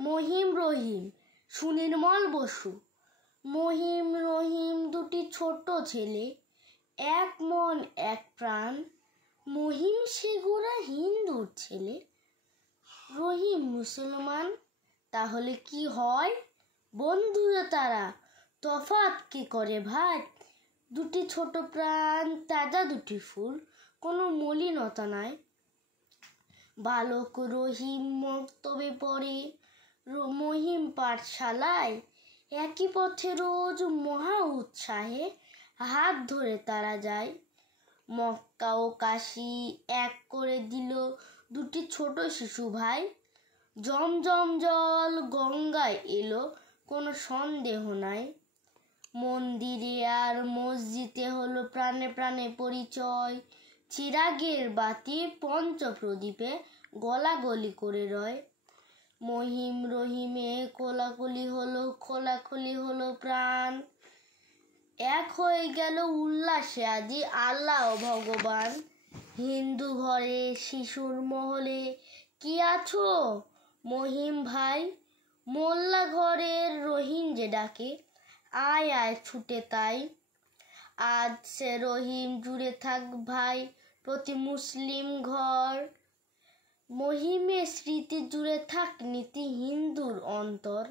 মহিম রহিম সুনির্মল বসু। মহিম রহিম দুটি ছোট ছেলে, এক মন এক প্রাণ। মহিম সে গোড়া হিন্দুর ছেলে, রহিম মুসলমান। তাহলে কি হয় বন্ধুরা তারা, তফাৎ কি করে ভাই? দুটি ছোট প্রাণ, তাজা দুটি ফুল, কোনো মলিনতা নাই। বালক রহিম মক্তবে পড়ে, মহিম পাঠশালায়। একই পথে রোজ মহা উৎসাহে হাত ধরে তারা যায়। মক্কা ও কাশী এক করে দিল দুটি ছোট শিশু ভাই। জমজম জল গঙ্গায় এলো, কোনো সন্দেহ নাই। মন্দিরে আর মসজিদে হলো প্রাণে প্রাণে পরিচয়। চিরাগের বাতি পঞ্চপ্রদীপে গলাগলি করে রয়। মহিম রহিমে কোলাকুলি হলো, খোলাখুলি হলো প্রাণ। এক হয়ে গেল উল্লাসে আজি আল্লাহ ভগবান। হিন্দু ঘরে শিশুর মহলে কি আছো মহিম ভাই? মোল্লা ঘরের রহিম যে ডাকে, আয় আয় ছুটে তাই। আজ সে রহিম জুড়ে থাক ভাই প্রতি মুসলিম ঘর। মহিমের স্মৃতি জুড়ে থাক নীতি হিন্দুর অন্তর।